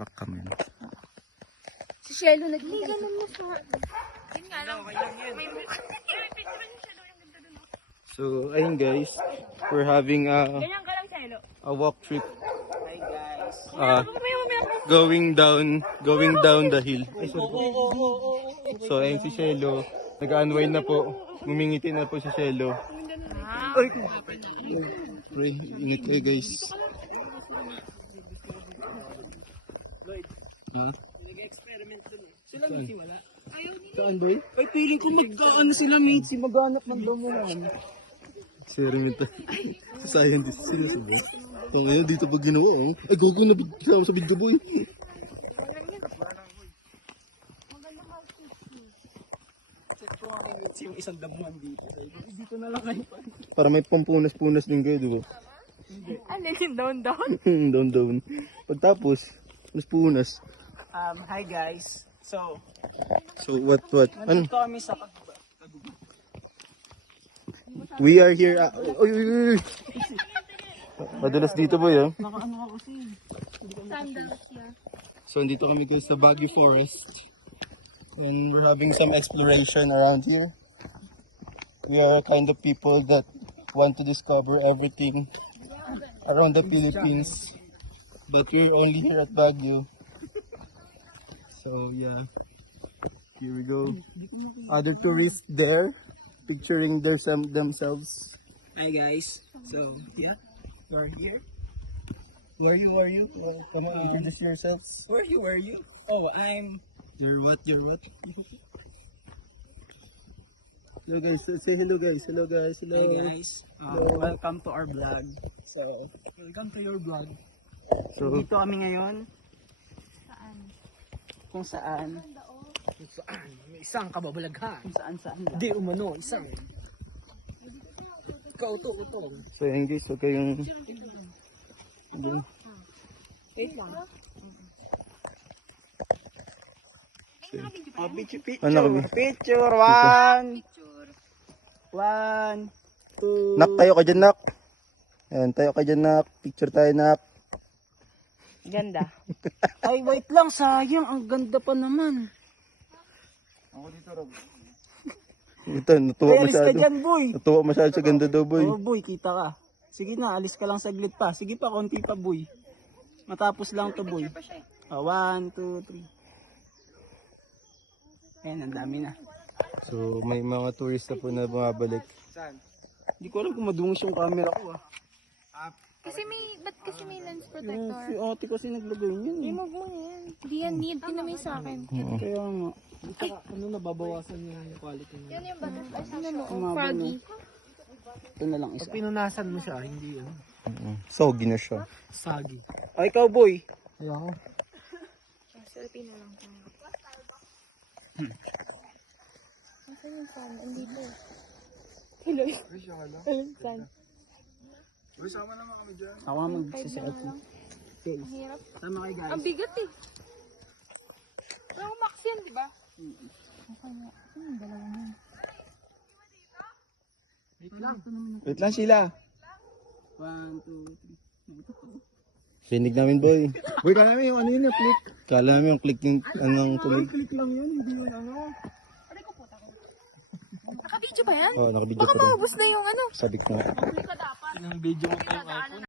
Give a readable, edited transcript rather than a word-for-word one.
Rock kami. Si Shelo nagligan mo sa... Yun nga lang. So, ayun guys. We're having Ganyan ka lang, Shelo. a walk trip. Hi guys. Going down the hill. Ay, sorry po. So, ayun si Shelo. Nag-unwind na po. Ngumingiti na po si Shelo. Ay! Pre, ingat kayo guys. Ha? Nag-experiment dun eh. Sila may wala. Saan boy? Ay, feeling ko magkaano sila mate. Si maghanap ng damuhan. Experiment sa scientist. Sino si boy? Kung ngayon dito pag ginawa, oh. Ay, gogo na bigla sa video boy. Check ko nga mate yung isang damuhan dito. Dito na lang kayo. Para may pampunas-punas din kayo, di ba? Ano yung down? Down. Pagtapos, punas. Hi guys. So, what? Ano? nandito kami sa We are here. Uy. Madalas dito boy, oh. nakaano ako kasi. Sandals, yeah. So, dito kami guys sa Baguio Forest. And we're having some exploration around here. We are kind of people that want to discover everything around the Philippines. But we're only here at Baguio. So, yeah. Here we go. Other tourists there, picturing themselves. Hi guys. So, yeah. We're here. Who are you? Come on, introduce yourselves. Where are you? Oh, I'm... You're what? Hello guys, say hello guys. Hello. Hey guys. Welcome to our vlog. So, welcome to your vlog. So, Dito kami ngayon. Saan? Kung saan. Kung saan? May isang kababalaghan. Kung saan lang. Hindi umano, isang. Ikaw, ito. so yun guys, huwag kayong... Wait lang. Picture. Ano kami? Picture. One. Two. Nak, tayo ka dyan, nak. Ayan, tayo ka dyan, nak. Picture tayo, nak. Ganda. Ay, wait lang. Sayang. Ang ganda pa naman. Ito, natuwa Ay, alis ka masyado. dyan, boy. Natuwa masyado sa ganda daw, boy. Oh, boy, kita ka. Sige na, alis ka lang saglit pa. Sige pa, konti pa, boy. Matapos lang to, boy. Oh, 1, 2, 3. Ayan, ang dami na. So, may mga turista po na bumabalik. Hindi ko alam kung madungis yung camera ko, ah. Ba't kasi may lens Yung protector? si ate kasi naglagay niyan, eh. Remove mo na yan. Hindi yan need. Tinamay sa akin. Kaya nga. Ano, nababawasan niya yung quality niya. Yan yung butterfly. Ano mo? Umabot, Froggy. Ito na lang isa. Pag pinunasan mo siya, hindi yun. Soggy na siya. Sagi. Ay, ikaw, boy. Ayoko. Filipino lang tayo. Nasaan yung fan? Andito. Hello. Hello, fan. Ako nga mag-selfie. Ang hirap. Sama kayo, guys. Ang bigat eh. Pero max yan, di ba? Okay nga. Dalawa na. Wait lang, Sheila. 1, 2, 3. Rinig namin, boy. Boy, kala namin yung ano yun, click. Kala namin yung click yung anong tunog. Click lang yun, hindi yun ano. Naka-video ba yan? Oh, nakabidyo Baka pa rin. maubos na yung ano. Sabi ko nga. Yung video mo pa yung iPhone.